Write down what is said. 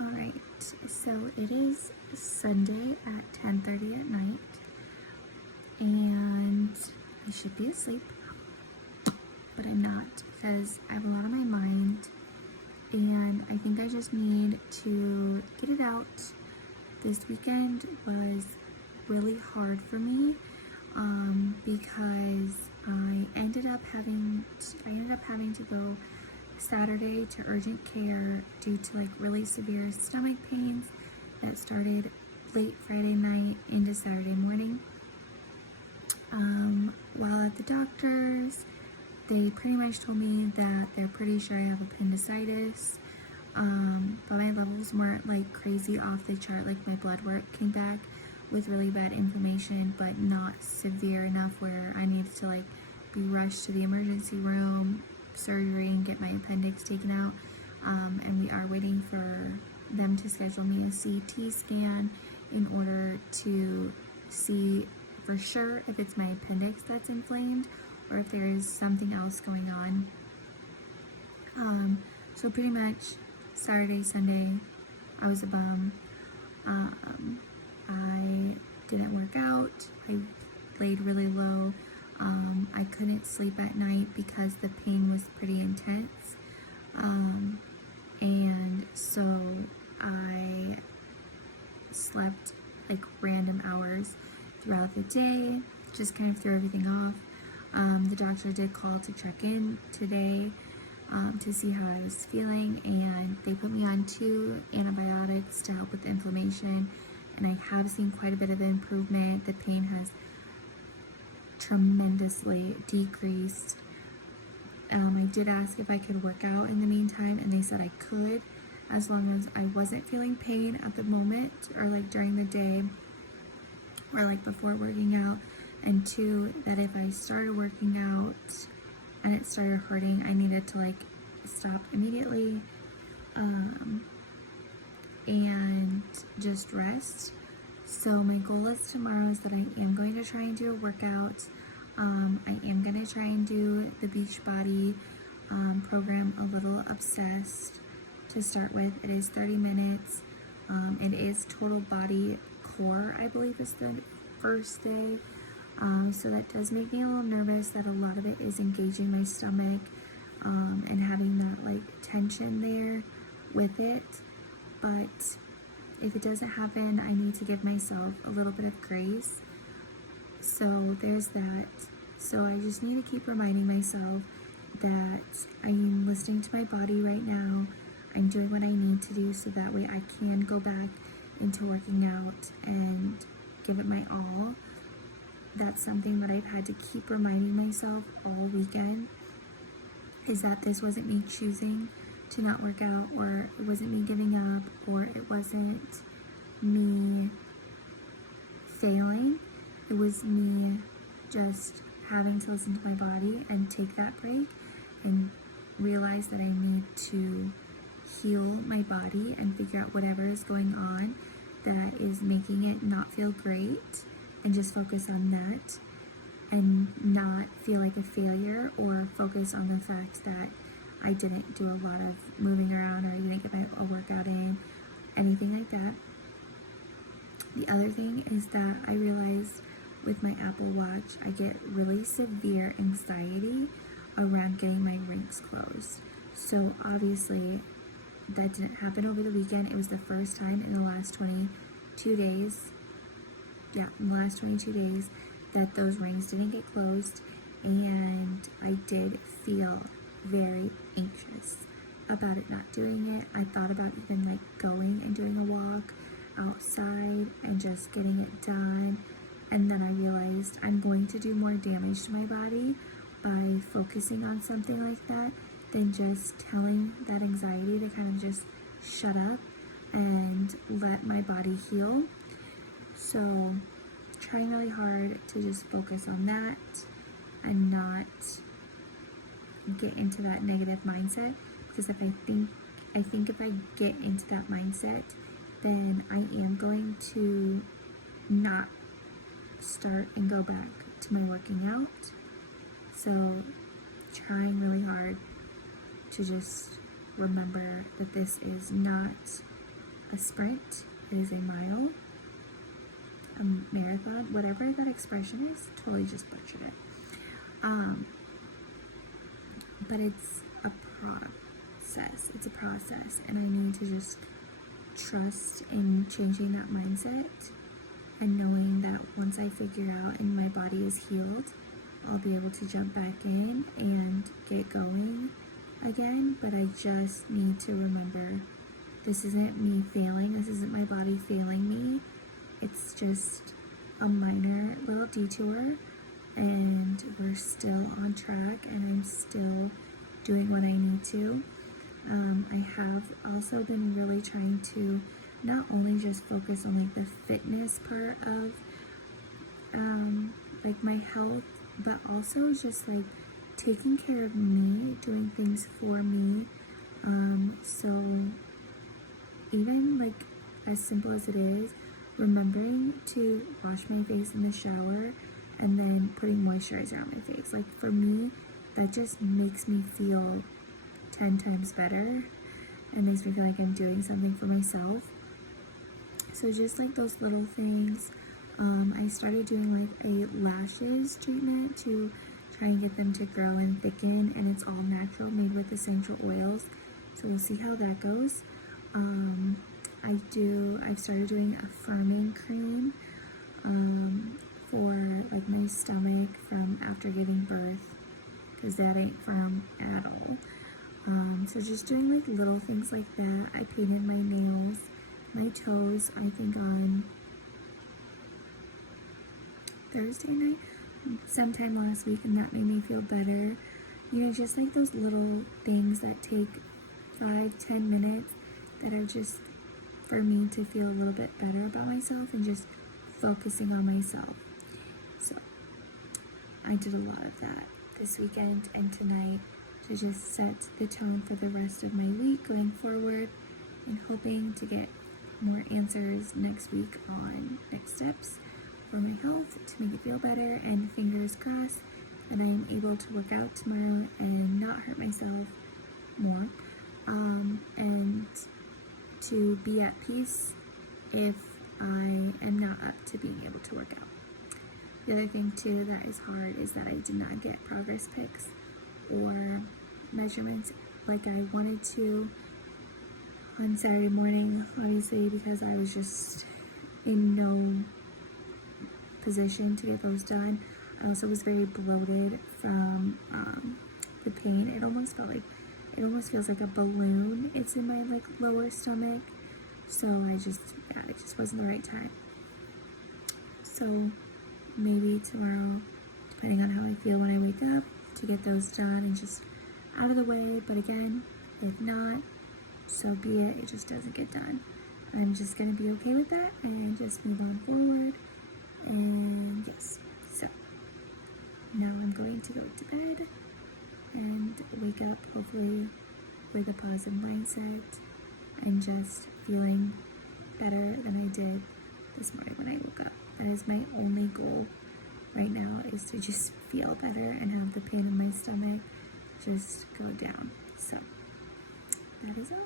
Alright, so it is Sunday at 10:30 at night, and I should be asleep, but I'm not because I have a lot on my mind, and I think I just need to get it out. This weekend was really hard for me because I ended up having to go Saturday to urgent care due to like really severe stomach pains that started late Friday night into Saturday morning. While at the doctor's, they pretty much told me that they're pretty sure I have appendicitis, but my levels weren't like crazy off the chart. Like my blood work came back with really bad inflammation, but not severe enough where I needed to like be rushed to the emergency room, surgery, and get my appendix taken out. And we are waiting for them to schedule me a CT scan in order to see for sure if it's my appendix that's inflamed or if there is something else going on. So pretty much Saturday, Sunday, I was a bum. I didn't work out. I laid really low. I couldn't sleep at night because the pain was pretty intense. And so I slept like random hours throughout the day, just kind of threw everything off. The doctor did call to check in today to see how I was feeling, and they put me on 2 antibiotics to help with inflammation, and I have seen quite a bit of improvement. The pain has tremendously decreased. I did ask if I could work out in the meantime, and they said I could, as long as I wasn't feeling pain at the moment or like during the day or like before working out. And 2, that if I started working out and it started hurting, I needed to like stop immediately and just rest. So my goal is tomorrow is that I am going to try and do a workout. I am going to try and do the Beachbody program, A Little Obsessed, to start with. It is 30 minutes. It is total body core, I believe is the first day. So that does make me a little nervous that a lot of it is engaging my stomach and having that like tension there with it. But if it doesn't happen, I need to give myself a little bit of grace. So there's that. So I just need to keep reminding myself that I'm listening to my body right now. I'm doing what I need to do so that way I can go back into working out and give it my all. That's something that I've had to keep reminding myself all weekend, is that this wasn't me choosing to not work out, or it wasn't me giving up, or it wasn't me failing. It was me just having to listen to my body and take that break and realize that I need to heal my body and figure out whatever is going on that is making it not feel great, and just focus on that and not feel like a failure or focus on the fact that I didn't do a lot of moving around or I didn't get a workout in, anything like that. The other thing is that I realized with my Apple Watch, I get really severe anxiety around getting my rings closed. So obviously that didn't happen over the weekend. It was the first time in the last 22 days that those rings didn't get closed, and I did feel very anxious about it not doing it. I thought about even like going and doing a walk outside and just getting it done, and then I realized I'm going to do more damage to my body by focusing on something like that than just telling that anxiety to kind of just shut up and let my body heal. So trying really hard to just focus on that and not get into that negative mindset, because if I think if I get into that mindset, then I am going to not start and go back to my working out. So trying really hard to just remember that this is not a sprint, it is a mile, a marathon, whatever that expression is, totally just butchered it. But it's a process. It's a process, and I need to just trust in changing that mindset and knowing that once I figure out and my body is healed, I'll be able to jump back in and get going again. But I just need to remember this isn't me failing. This isn't my body failing me. It's just a minor little detour, and we're still on track, and I'm still doing what I need to. I have also been really trying to not only just focus on like the fitness part of like my health, but also just like taking care of me, doing things for me. So even like as simple as it is, remembering to wash my face in the shower and then putting moisturizer on my face. Like for me, that just makes me feel 10 times better and makes me feel like I'm doing something for myself. So just like those little things. I started doing like a lashes treatment to try and get them to grow and thicken, and it's all natural, made with essential oils. So we'll see how that goes. I've started doing a firming cream for like my stomach from after giving birth, because that ain't firm at all. So just doing like little things like that. I painted my nails, my toes, I think on Thursday night, sometime last week, and that made me feel better. You know, just like those little things that take 5-10 minutes that are just for me to feel a little bit better about myself and just focusing on myself. So I did a lot of that this weekend and tonight to just set the tone for the rest of my week going forward, and hoping to get more answers next week on next steps for my health to make it feel better, and fingers crossed that I am able to work out tomorrow and not hurt myself more, and to be at peace if I am not up to being able to work out. The other thing too that is hard is that I did not get progress pics or measurements like I wanted to on Saturday morning, obviously, because I was just in no position to get those done. I also was very bloated from the pain. It almost feels like a balloon. It's in my like lower stomach. So it just wasn't the right time. So maybe tomorrow, depending on how I feel when I wake up, to get those done and just out of the way. But again, if not, so be it. It just doesn't get done. I'm just gonna be okay with that and just move on forward. And yes, so now I'm going to go to bed and wake up hopefully with a positive mindset and just feeling better than I did this morning when I woke up. That is my only goal right now, is to just feel better and have the pain in my stomach just go down. So that is all.